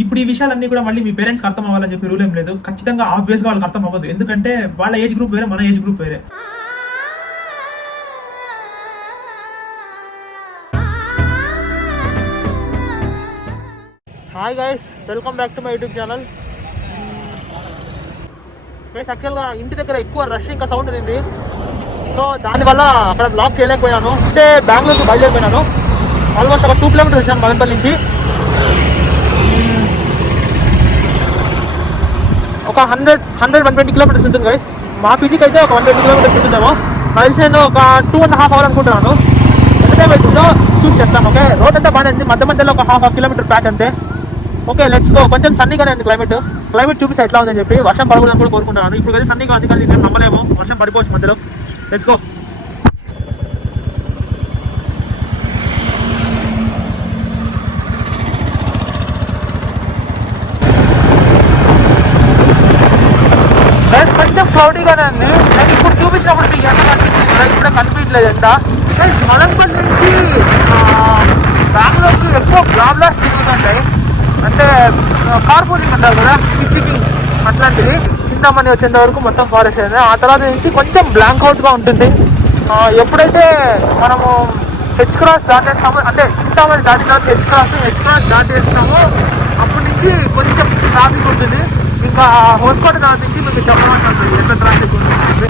ఇప్పుడు ఈ విషయాలన్నీ కూడా మళ్ళీ మీ పేరెంట్స్కి అర్థం అవ్వాలని చెప్పి రూల్ ఏం లేదు. ఖచ్చితంగా ఆబ్వియస్గా వాళ్ళకి అర్థం అవ్వదు. ఎందుకంటే వాళ్ళ ఏజ్ గ్రూప్ వేరే, మన ఏజ్ గ్రూప్ వేరే. Hi guys, welcome back to my YouTube channel. Guys, యాక్చువల్గా ఇంటి దగ్గర ఎక్కువ రష్ ఇంకా సౌండ్ ఉంది. సో దానివల్ల అక్కడ బ్లాక్ చేయలేకపోయాను. అంటే బెంగళూరుకి బయలుదేరిపోయినాను. ఆల్మోస్ట్ ఒక 2 కిలోమీటర్స్ వచ్చాను మదనపల్లి నుంచి. ఒక 120 కిలోమీటర్స్ ఉంటుంది గైస్. మా పీజీకి అయితే ఒక 120 కిలోమీటర్స్ ఉంటుందేమో. కలిసి నేను ఒక 2.5 అవర్ అనుకుంటున్నాను. ఎంత అవుతుందో చూసి చెప్తాను. ఓకే, రోడ్ అంతా బాగానే ఉంది. మధ్యలో ఒక హాఫ్ కిలోమీటర్ ప్యాచ్ అంతే. Okay, let's go. కొంచెం సన్నీగానే ఉంది క్లైమేట్ చూపిస్తే ఎట్లా ఉందని చెప్పి. వర్షం పడకూడదని కూడా కోరుకుంటున్నాను. ఇప్పుడు అయితే సన్నీగా ఉంది, కానీ నేను నమ్మలేము వర్షం పడిపోవచ్చు మధ్యలో. Let's go. కొంచెం క్లౌడీగానే ఉంది. నేను ఇప్పుడు చూపించినప్పుడు మీకు ఎంత కనిపించింది కదా, ఇప్పుడే కనిపించలేదు ఎంత. మదనపల్లి నుంచి బెంగళూరుకి ఎక్కువ బ్లాబ్లాస్ తిరుగుతుంటాయి. అంటే కార్పూలింగ్ అంటారు కదా, పిచ్చికి అట్లాంటిది. చింతామణి వచ్చేంత వరకు మొత్తం ఫారెస్ట్ అయింది. ఆ తర్వాత నుంచి కొంచెం బ్లాంక్ అవుట్గా ఉంటుంది. ఎప్పుడైతే మనము హెచ్ క్రాస్ దాటేస్తామో, అంటే చింతామణి దాటిన తర్వాత హెచ్ క్రాస్ దాటేస్తామో అప్పటి నుంచి కొంచెం ట్రాఫిక్ ఉంటుంది. ఇంకా హోస్కోట తర్వాత నుంచి మీకు చెప్పవలసి ఉంటుంది ఎంత ట్రాఫిక్ ఉంటుంది.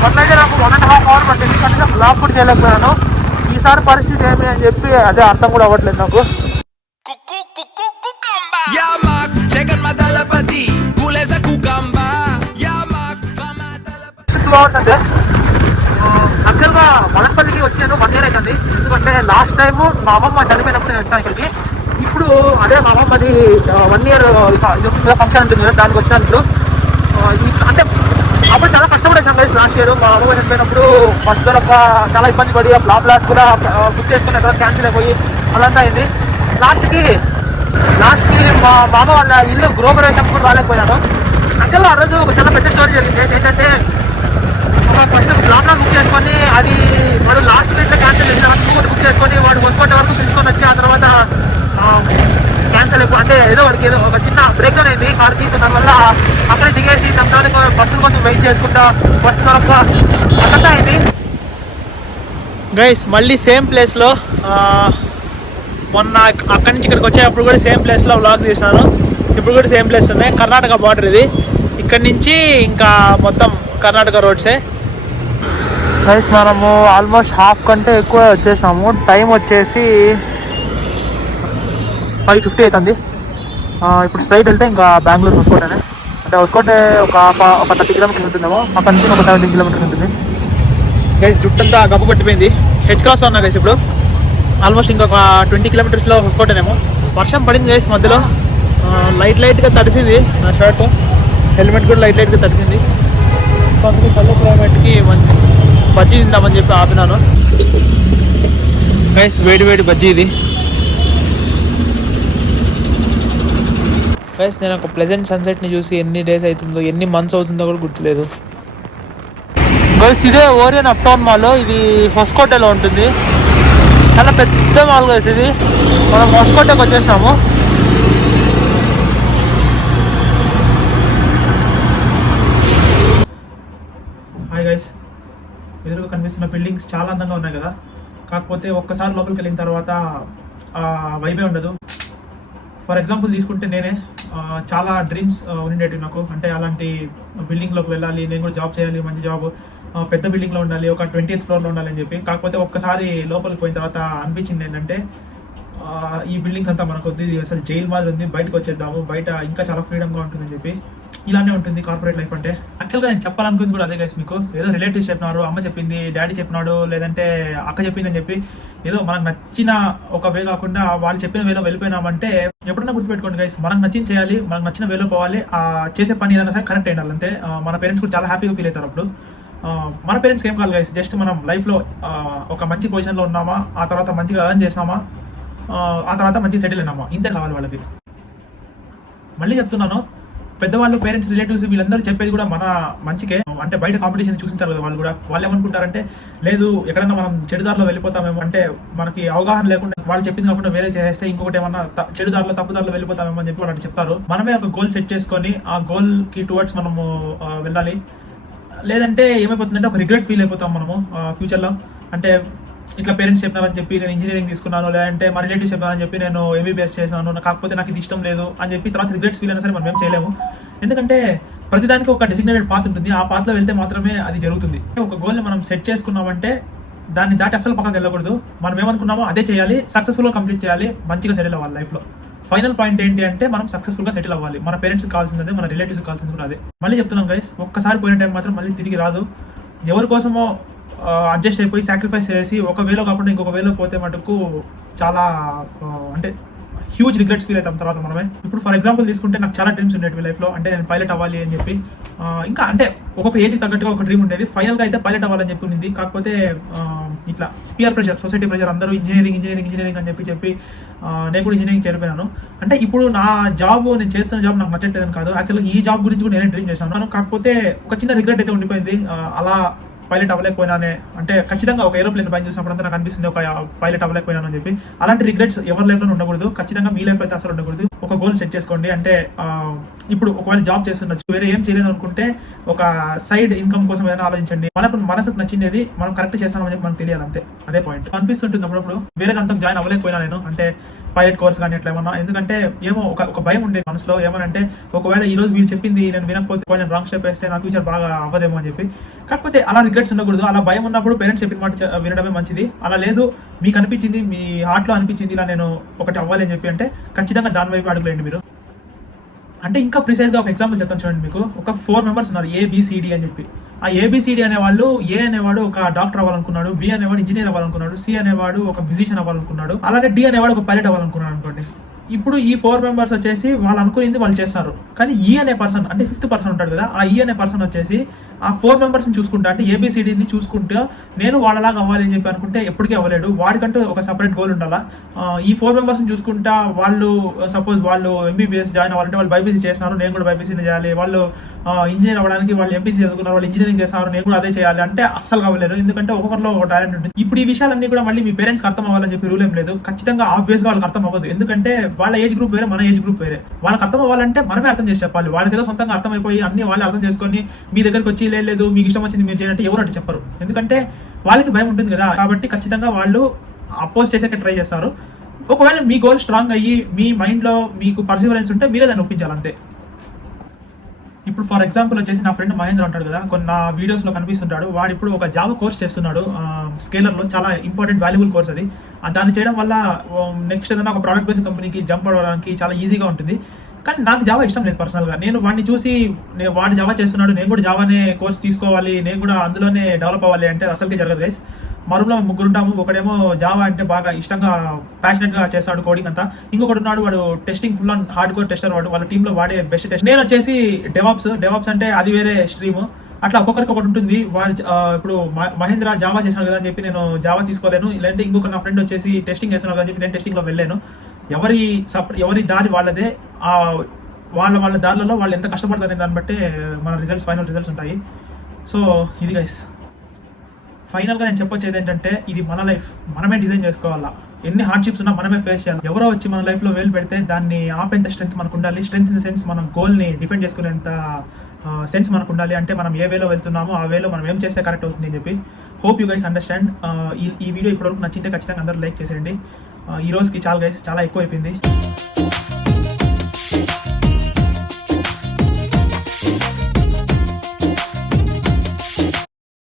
మొన్నైతే నాకు 1.5 అవర్ పట్టింది, కానీ బ్లాక్ కూడా చేయలేకపోయాను. ఈసారి పరిస్థితి ఏమి అని చెప్పి అదే అర్థం కూడా అవ్వట్లేదు నాకు. బాగుందంటే యాక్చువల్గా మదనపల్లికి వచ్చాను 1 year అవుతుంది. ఎందుకంటే లాస్ట్ టైం మా అమ్మమ్మ చనిపోయినప్పుడు నేను వచ్చాను ఇక్కడికి. ఇప్పుడు అదే మా అమ్మమ్మది 1 year ఫంక్షన్ ఉంటుంది కదా, దానికి వచ్చినప్పుడు. అంటే అప్పుడు చాలా కష్టపడేసాం కదా లాస్ట్ ఇయర్. మా అమ్మమ్మ చనిపోయినప్పుడు బస్ దొరక చాలా ఇబ్బంది పడి ఆ బ్లాస్ కూడా బుక్ చేసుకున్న తర్వాత క్యాన్సిల్ అయిపోయి అదంతా అయింది. లాస్ట్కి మా మామ వాళ్ళ ఇల్లు గృహప్రవేశం కూడా రాలేకపోయాను. యాక్చువల్గా ఆ రోజు ఒక చాలా పెద్ద స్టోరీ జరిగింది. ఏంటంటే ఫస్ట్ బ్లాక్లో బుక్ చేసుకొని అది వాడు లాస్ట్ మినిట్లో క్యాన్సిల్ చేసిన ఇంకొకటి బుక్ చేసుకొని వాడు వసుకోటే వరకు తీసుకొని వచ్చి ఆ తర్వాత క్యాన్సిల్ అయిపో అంటే ఏదో వాడికి ఏదో ఒక చిన్న బ్రేక్ డౌన్ అయింది కార్ తీసుకున్న వల్ల. అక్కడే దిగేసి తర్వాత బస్సుల కోసం వెయిట్ చేసుకుంటా బస్సు దొరక అదంతా అయింది. గైస్, మళ్ళీ సేమ్ ప్లేస్లో మొన్న అక్కడి నుంచి ఇక్కడికి వచ్చేటప్పుడు కూడా సేమ్ ప్లేస్లో వ్లాగ్ చేశాను. ఇప్పుడు కూడా సేమ్ ప్లేస్ ఉన్నాయి. కర్ణాటక బార్డర్ ఇది. ఇక్కడి నుంచి ఇంకా మొత్తం కర్ణాటక రోడ్సే. గైస్, మనము ఆల్మోస్ట్ హాఫ్ కంటే ఎక్కువ వచ్చేసాము. టైం వచ్చేసి 5:50 అవుతుంది. ఇప్పుడు స్ట్రైట్ వెళ్తే ఇంకా బెంగళూరు హోస్కోటనే. అంటే హోస్కోటే ఒక 30 కిలోమీటర్స్ ఉంటుందేమో. అక్కడి నుంచి ఒక 17 కిలోమీటర్స్ ఉంటుంది. గైస్, జుట్టంతా గబ్బు పట్టిపోయింది. హెచ్ క్రాస్లో ఉన్నా గైస్. ఇప్పుడు ఆల్మోస్ట్ ఇంకొక 20 కిలోమీటర్స్లో హోస్కోటేనేమో. వర్షం పడింది గైస్ మధ్యలో. లైట్గా తడిసింది నా షర్ట్. హెల్మెట్ కూడా లైట్గా తడిసింది. అందుకే చల్ల క్లైమేట్కి మంచి బజ్జీ తిందామని చెప్పి ఆపినాను. గైస్, వేడి బజ్జీ ఇది. గైస్, నేను ఒక ప్లెజెంట్ సన్సెట్ని చూసి ఎన్ని డేస్ అవుతుందో, ఎన్ని మంత్స్ అవుతుందో కూడా గుర్తులేదు. గైస్, ఇదే ఓరియన్ అప్ టౌన్ మాల్. ఇది హొస్కోటేలో ఉంటుంది. చాలా పెద్ద మాల్ గైస్ ఇది. మనం హొస్కోటేకి వచ్చేసాము. హాయ్ గైస్, ఎదురుగా కనిపిస్తున్న బిల్డింగ్స్ చాలా అందంగా ఉన్నాయి కదా. కాకపోతే ఒక్కసారి లోపలికి వెళ్ళిన తర్వాత వైబే ఉండదు. ఫర్ ఎగ్జాంపుల్ తీసుకుంటే నేనే చాలా డ్రీమ్స్ ఉండేటివి నాకు. అంటే అలాంటి బిల్డింగ్లోకి వెళ్ళాలి, నేను కూడా జాబ్ చేయాలి, మంచి జాబ్, పెద్ద బిల్డింగ్లో ఉండాలి, ఒక 20th ఫ్లోర్లో ఉండాలి అని చెప్పి. కాకపోతే ఒక్కసారి లోపలికి పోయిన తర్వాత అనిపించింది ఏంటంటే ఈ బిల్డింగ్స్ అంతా మనకు వద్దు, ఇది అసలు జైలు మాదిరి ఉంది, బయటకు వచ్చేద్దాము, బయట ఇంకా చాలా ఫ్రీడమ్గా ఉంటుందని చెప్పి. ఇలానే ఉంటుంది కార్పొరేట్ లైఫ్ అంటే. యాక్చువల్గా నేను చెప్పాలనుకుంది కూడా అదే గైస్ మీకు. ఏదో రిలేటివ్స్ చెప్పినారు, అమ్మ చెప్పింది, డాడీ చెప్పినాడు, లేదంటే అక్క చెప్పింది అని చెప్పి ఏదో మనకు నచ్చిన ఒక వే కాకుండా వాళ్ళు చెప్పిన వేలో వెళ్ళిపోయినామంటే ఎప్పుడన్నా గుర్తుపెట్టుకోండి గైస్, మనకు నచ్చింది చేయాలి, మనకు నచ్చిన వేలో పోవాలి. చేసే పని ఏదైనా సరే కరెక్ట్ అయ్యాలి అంతే. మన పేరెంట్స్ కూడా చాలా హ్యాపీగా ఫీల్ అవుతారు అప్పుడు. మన పేరెంట్స్కి ఏం కావాలి గైస్, జస్ట్ మనం లైఫ్లో ఒక మంచి పొజిషన్లో ఉన్నామా, ఆ తర్వాత మంచిగా ఎర్న్ చేసినామా, ఆ తర్వాత మంచి సెటిల్ అయినామా, ఇంతే కావాలి వాళ్ళకి. మళ్ళీ చెప్తున్నాను, పెద్దవాళ్ళు, పేరెంట్స్, రిలేటివ్స్ వీళ్ళందరూ చెప్పేది కూడా మన మంచికే. అంటే బయట కాంపిటీషన్ చూసింటారు కదా వాళ్ళు కూడా. వాళ్ళు ఏమనుకుంటారంటే లేదు ఎక్కడన్నా మనం చెడుదారిలో వెళ్ళిపోతామేమో, అంటే మనకి అవగాహన లేకుండా వాళ్ళు చెప్పింది కాకుండా వేరే చేస్తే ఇంకొకటి ఏమన్నా చెడుదారిలో, తప్పుదారిలో వెళ్ళిపోతామేమో అని చెప్పి వాళ్ళు చెప్తారు. మనమే ఒక గోల్ సెట్ చేసుకొని ఆ గోల్ కి టువర్డ్స్ మనము వెళ్ళాలి. లేదంటే ఏమైపోతుందంటే ఒక రిగ్రెట్ ఫీల్ అయిపోతాం మనము ఫ్యూచర్లో. అంటే ఇట్లా పేరెంట్స్ చెప్పినారని చెప్పి నేను ఇంజనీరింగ్ తీసుకున్నాను, లేదంటే మా రిలేటివ్స్ చెప్పారని చెప్పి నేను ఎంబీబీఎస్ చేశాను, కాకపోతే నాకు ఇది ఇష్టం లేదు అని చెప్పి తర్వాత రిగ్రెట్స్ ఫీల్ అయినా సరే మనం ఏం చేయలేము. ఎందుకంటే ప్రతిదానికి ఒక డెసిగ్నేటెడ్ పాత్ ఉంటుంది. ఆ పాత్లో వెళ్తే మాత్రమే అది జరుగుతుంది. ఒక గోల్ని మనం సెట్ చేసుకున్నామంటే దాన్ని దాటి అసలు పక్కకి వెళ్ళకూడదు. మనం ఏమనుకున్నామో అదే చేయాలి, సక్సెస్ఫుల్గా కంప్లీట్ చేయాలి, మంచిగా సెటిల్ అవ్వాలి లైఫ్లో. ఫైనల్ పాయింట్ ఏంటి అంటే మనం సక్సెస్ఫుల్గా సెటిల్ అవ్వాలి. మన పేరెంట్స్కి కావాల్సింది అదే, మన రిలేటివ్స్కి కావాల్సింది కూడా అదే. మళ్ళీ చెప్తున్నాం గైస్, ఒక్కసారి పోయిన టైం మాత్రం మళ్ళీ తిరిగి రాదు. ఎవరి కోసమో అడ్జస్ట్ అయిపోయి సాక్రిఫైస్ చేసి ఒక వేలో కాకుండా ఇంకొక వేలో పోతే మటుకు చాలా అంటే హ్యూజ్ రిగ్రెట్స్ ఫీల్ అవుతాం తర్వాత మనమే. ఇప్పుడు ఫర్ ఎగ్జాంపుల్ తీసుకుంటే నాకు చాలా డ్రీమ్స్ ఉండేవి లైఫ్లో. అంటే నేను పైలట్ అవ్వాలి అని చెప్పి, ఇంకా అంటే ఒక్కొక్క ఏజ్కి తగ్గట్టుగా ఒక డ్రీమ్ ఉండేది. ఫైనల్గా అయితే పైలట్ అవ్వాలని చెప్పి ఉంది. కాకపోతే ఇట్లా పియర్ ప్రెషర్, సొసైటీ ప్రెషర్, అందరూ ఇంజనీరింగ్ అని చెప్పి నేను కూడా ఇంజనీరింగ్ చేరిపోయాను. అంటే ఇప్పుడు నా జాబ్, నేను చేస్తున్న జాబ్ నాకు నచ్చట్లేదని కాదు, యాక్చువల్గా ఈ జాబ్ గురించి కూడా నేనే డ్రీమ్ చేశాను. కాకపోతే ఒక చిన్న రిగ్రెట్ అయితే ఉండిపోయింది. అలా పైలట్ అవ్వలేకపోయినానే, అంటే ఖచ్చితంగా ఒక ఏరోప్లేన్ పైన చూసినప్పుడు నాకు అనిపిస్తుంది ఒక పైలట్ అవ్వలేకపోయినాను అని చెప్పి. అలాంటి రిగ్రెట్స్ ఎవరి లైఫ్లో ఉండకూడదు. ఖచ్చితంగా మీ లైఫ్ అయితే అసలు ఉండకూడదు. ఒక గోల్ సెట్ చేసుకోండి. అంటే ఇప్పుడు ఒకవేళ జాబ్ చేస్తుండొచ్చు, వేరే ఏం చేయలేదు అనుకుంటే ఒక సైడ్ ఇన్కమ్ కోసం ఏదైనా ఆలోచించండి. మనసుకు నచ్చింది మనం కరెక్ట్ చేస్తామని చెప్పి మనకు తెలియాలి, అంతే. అదే పాయింట్ అనిపిస్తుంటుంది అప్పుడప్పుడు. వేరే దాంతో జాయిన్ అవ్వలేకపోయినా నేను, అంటే పైలట్ కోర్స్ కానీ ఎట్లా ఏమన్నా. ఎందుకంటే ఏమో ఒక భయం ఉండేది మనసులో. ఏమనంటే ఒకవేళ ఈ రోజు వీళ్ళు చెప్పింది నేను వినకపోతే, నేను రాంగ్ స్టెప్ వేస్తే నా ఫ్యూచర్ బాగా అవ్వదేమో అని చెప్పి. కాకపోతే అలా రిగ్రెట్స్ ఉండకూడదు. అలా భయం ఉన్నప్పుడు పేరెంట్స్ చెప్పిన మాట వినడమే మంచిది. అలా లేదు, మీకు అనిపించింది, మీ హార్ట్లో అనిపించింది ఇలా నేను ఒకటి అవ్వాలి అని చెప్పి అంటే ఖచ్చితంగా దాని వైపు అడుగులేండి మీరు. అంటే ఇంకా ప్రిసైజ్గా ఒక ఎగ్జాంపుల్ చెప్తాను చూడండి. మీకు ఒక 4 మెంబర్స్ ఉన్నారు, ABCD అని చెప్పి. ఆ ABCD అనేవాళ్ళు, ఏ అనేవాడు ఒక డాక్టర్ అవ్వాలనుకున్నాడు, B అనేవాడు ఇంజనీర్ అవ్వాలనుకున్నాడు, C అనేవాడు ఒక మ్యూజిషియన్ అవ్వాలనుకున్నాడు, అలాగే D అనేవాడు ఒక పైలట్ అవ్వాలనుకున్నాడు అనుకోండి. ఇప్పుడు ఈ 4 మెంబర్స్ వచ్చేసి వాళ్ళు అనుకునేది వాళ్ళు చేస్తారు. కానీ E అనే పర్సన్, అంటే 5th పర్సన్ ఉంటాడు కదా, ఆ E అనే పర్సన్ వచ్చేసి ఆ 4 మెంబర్స్ని చూసుకుంటా, అంటే ABCDని చూసుకుంటూ నేను వాళ్ళలాగా అవ్వాలి అని చెప్పి అనుకుంటే ఎప్పటికీ అవ్వలేడు. వాడికంటూ ఒక సపరేట్ గోల్ ఉండాలా. ఈ 4 మెంబర్స్ని చూసుకుంటా వాళ్ళు సపోజ్ వాళ్ళు MBBS జాయిన్ అవ్వాలంటే వాళ్ళు బైపీసీ చేస్తున్నారు, నేను కూడా బైపీసీని చేయాలి. వాళ్ళు ఇంజనీర్ అవ్వడానికి వాళ్ళు MPC చదువుకున్నారు, వాళ్ళు ఇంజనీరింగ్ చేస్తున్నారు, నేను కూడా అదే చేయాలి అంటే అస్సలు అవ్వలేరు. ఎందుకంటే ఒక్కొక్కరిలో ఒక టాలెంట్ ఉంటుంది. ఇప్పుడు ఈ విషయాలన్నీ కూడా మళ్ళీ మీ పేరెంట్స్కి అర్థం అవ్వాలని చెప్పి రూల్ ఏం లేదు. ఖచ్చితంగా ఆబ్వియస్గా వాళ్ళకి అర్థం అవ్వదు. ఎందుకంటే వాళ్ళ ఏజ్ గ్రూప్ వేరే, మన ఏజ్ గ్రూప్ వేరే. వాళ్ళకి అర్థం అవ్వాలంటే మనమే అర్థం చేసి చెప్పాలి. వాళ్ళకి ఏదో సొంతంగా అర్థమైపోయి అన్ని వాళ్ళు అర్థం చేసుకొని మీ దగ్గరికి వచ్చి లేదు మీకు ఇష్టం వచ్చింది మీరు చేయాలంటే ఎవరు అటు చెప్పరు. ఎందుకంటే వాళ్ళకి భయం ఉంటుంది కదా. కాబట్టి ఖచ్చితంగా వాళ్ళు అపోజ్ చేసాక ట్రై చేస్తారు. ఒకవేళ మీ గోల్ స్ట్రాంగ్ అయ్యి మీ మైండ్లో మీకు పర్సివరెన్స్ ఉంటే మీరే దాన్ని ఒప్పించాలి, అంతే. ఇప్పుడు ఫర్ ఎగ్జాంపుల్ వచ్చేసి నా ఫ్రెండ్ మహేంద్ర ఉంటాడు కదా, కొన్ని నా వీడియోస్లో కనిపిస్తుంటాడు. వాడు ఇప్పుడు ఒక జావా కోర్స్ చేస్తున్నాడు స్కేలర్లో. చాలా ఇంపార్టెంట్ వాల్యుబుల్ కోర్స్ అది. దాన్ని చేయడం వల్ల నెక్స్ట్ ఏదైనా ఒక ప్రోడక్ట్ బేస్డ్ కంపెనీకి జంప్ అవ్వడానికి చాలా ఈజీగా ఉంటుంది. కానీ నాకు జావా ఇష్టం లేదు పర్సనల్గా. నేను వాడిని చూసి వాడు జావా చేస్తున్నాడు, నేను కూడా జావానే కోర్స్ తీసుకోవాలి, నేను కూడా అందులోనే డెవలప్ అవ్వాలి అంటే అసలుకే జరగదు గైస్. మా రూమ్లో 3 ఉంటాము. ఒకడేమో జావా అంటే బాగా ఇష్టంగా ప్యాషనెట్గా చేస్తాడు కోడింగ్ అంతా. ఇంకొకటి ఉన్నాడు, వాడు testing full on hard core tester. వాళ్ళ టీంలో వాడే బెస్ట్ టెస్ట్. నేను వచ్చేసి డెవాప్స్ అంటే అది వేరే స్ట్రీమ్. అట్లా ఒక్కొక్కరికి ఒకటి ఉంటుంది. వాడు ఇప్పుడు మహేంద్ర జావా చేసినాడు కదా అని చెప్పి నేను జావా తీసుకోలేను. లేదంటే ఇంకొక నా ఫ్రెండ్ వచ్చేసి టెస్టింగ్ చేస్తున్నాడు కదా అని చెప్పి నేను టెస్టింగ్లో వెళ్ళాను. ఎవరి దారి వాళ్ళదే. వాళ్ళ దారిలో వాళ్ళు ఎంత కష్టపడతారనే దాన్ని బట్టి మన ఫైనల్ రిజల్ట్స్ ఉంటాయి. సో ఇది గైస్, ఫైనల్గా నేను చెప్పొచ్చేది ఏంటంటే ఇది మన లైఫ్, మనమే డిజైన్ చేసుకోవాలా. ఎన్ని హార్డ్షిప్స్ ఉన్నా మనమే ఫేస్ చేయాలి. ఎవరో వచ్చి మన లైఫ్లో వేలు పెడితే దాన్ని ఆపేంత స్ట్రెంత్ మనకు ఉండాలి. స్ట్రెంత్ ఇన్ ద సెన్స్ మనం గోల్ని డిఫెండ్ చేసుకునేంత సెన్స్ మనకు ఉండాలి. అంటే మనం ఏ వేలో వెళ్తున్నామో ఆ వేలో మనం ఏం చేస్తే కరెక్ట్ అవుతుంది అని చెప్పి. Hope you guys understand. ఈ వీడియో ఇప్పటివరకు నచ్చింటే ఖచ్చితంగా అందరూ లైక్ చేసేయండి. ఈ రోజుకి చాలా గైస్, చాలా ఎక్కువ అయిపోయింది.